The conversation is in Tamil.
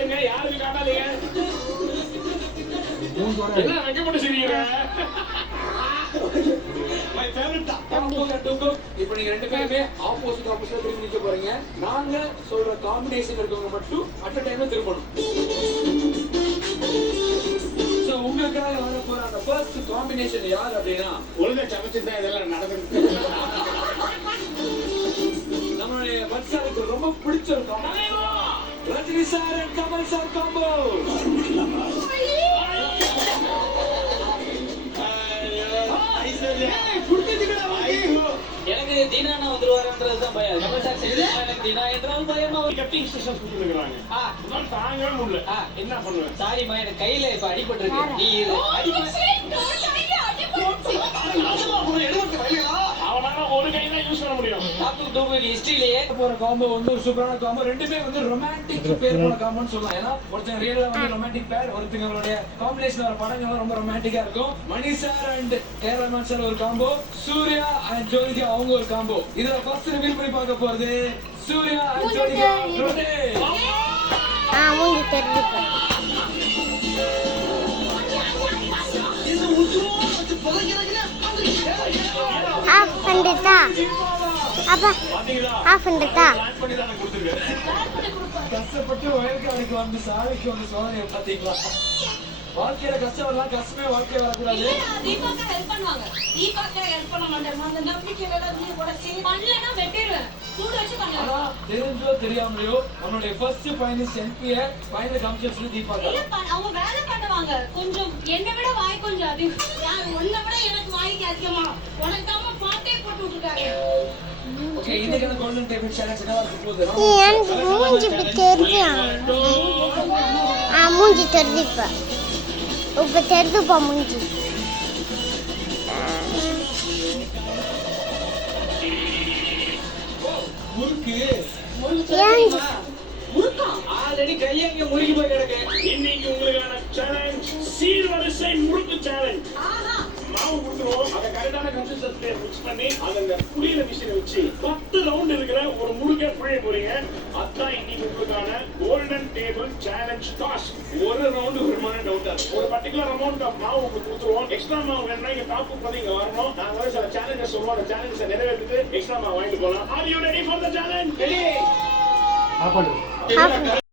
காட்டுங்க யாருக்கு காட்டாதீங்க என்ன வெக்கப்பட்டு செய்வீங்க மை ஃபேவரட் அப்போங்க நீங்க ரெண்டு பேருமே ஆப்போசிட் ஆப்போசிட் திரும்பி போறீங்க. நாங்க சொல்ற காம்பினேஷன் இருக்கவங்க மட்டும் அட் அ டைம்ல திரும்பணும். சோ உங்களுக்காக வர போற அந்த காம்பினேஷன் யார் அப்படின்னா? ஒழுங்கா சமைச்சு தான் இதெல்லாம் நடக்குது நம்மளுடைய பட்சாருக்கு ரொம்ப பிடிச்சிருக்கோம் Rajini sir and Kamal sir combo எனக்கு தீனானா வந்துருவாருன்றதுதான் பயம். கமல் சார் எனக்கு தீனா என்றாலும் பயமா. கட்டிங் ஸ்டேஷன் கொடுத்துருக்காங்க தாங்கவே முடியல. என்ன பண்ணுவேன்? சாரிம்மா எனக்கு கையில இப்ப அடிபட்டு இருக்கு நீ இது அடிபட்டு அவனால ஒரு கை தான் யூஸ் ஹிஸ்டரியிலேயே போற காம்போ வந்து ஒரு சூப்பரான காம்போ ரெண்டுமே வந்து ரொமான்டிக் பேர் போன காம்போன்னு சொல்லலாம். ஏன்னா ஒருத்தங்க ரியலா வந்து ரொமான்டிக் பேர் ஒருத்தங்களுடைய காம்பினேஷன் வர படங்கள்லாம் ரொம்ப ரொமான்டிக்கா இருக்கும். மணி சார் அண்ட் கேரளமான் சார் ஒரு காம்போ சூர்யா அண்ட் ஜோதிகா அவங்க ஒரு காம்போ இதுல ஃபர்ஸ்ட் ரிவீல் பண்ணி பார்க்க போறது சூர்யா அண்ட் ஜோதிகா ஆஃப் பண்ணிட்டா அப்பா ஆஃப் பண்ணிட்டா கஷ்டப்பட்டு வயல்காரனுக்கு வந்து சாலைக்கு வந்து சோதனையை பாத்தீங்களா வாழ்க்கையில கஷ்டம் வரலாம் கஷ்டமே வாழ்க்கை வரக்கூடாது தீபாக்கா ஹெல்ப் பண்ணுவாங்க. தீபாக்கா ஹெல்ப் பண்ண மாட்டேன். அந்த நம்பிக்கையில எல்லாத்தையும் உடைச்சி பண்ணலன்னா வெட்டிடுவேன். சூடு வச்சு பண்ணலாம். தெரிஞ்சோ தெரியாமலையோ நம்மளுடைய ஃபர்ஸ்ட் ஃபைனல்ஸ் என்பிய ஃபைனல் காமிச்சு சொல்லி தீபாக்கா. அவங்க வேலை பண்ணுவாங்க. கொஞ்சம் என்னை விட வாய் கொஞ்சம் அதிகம். உன்னை விட எனக்கு வாய்க்கு அதிகமா? உனக்கு எனக்கு மூஞ்சி தெரியும் ஆ மூஞ்சி தெரியுது இப்ப. இப்ப தெரிதுப்பா மூஞ்சி. முறுக்கு. ஆல்ரெடி கையங்க முறுகி போய் கிடக்கு. இன்னைக்கு உங்களுக்கான சேலஞ்ச் சீர்வரிசை முறுக்கு சேலஞ்ச் கரெக்டான கன்சிஸ்டன்சியை மிக்ஸ் பண்ணி அதை அந்த புளியில மிஷினை வச்சு பத்து ரவுண்ட் இருக்கிற ஒரு முறுக்கை புழிய போறீங்க. அதான் இன்னைக்கு உங்களுக்கான கோல்டன் டேபிள் சேலஞ்ச் டாஸ்க் ஒரு ரவுண்டு ஒரு மணி டவுட்டர் ஒரு பர்டிகுலர் அமௌண்ட் ஆஃப் மாவு உங்களுக்கு கொடுத்துருவோம். எக்ஸ்ட்ரா மாவு வேணும்னா இங்க டாப் பண்ணி இங்க வரணும். நாங்க வந்து சில சேலஞ்சஸ் சொல்லுவோம். அந்த சேலஞ்சஸை நிறைவேற்றிட்டு எக்ஸ்ட்ரா மாவு வாங்கிட்டு போகலாம் are you ready for the challenge ready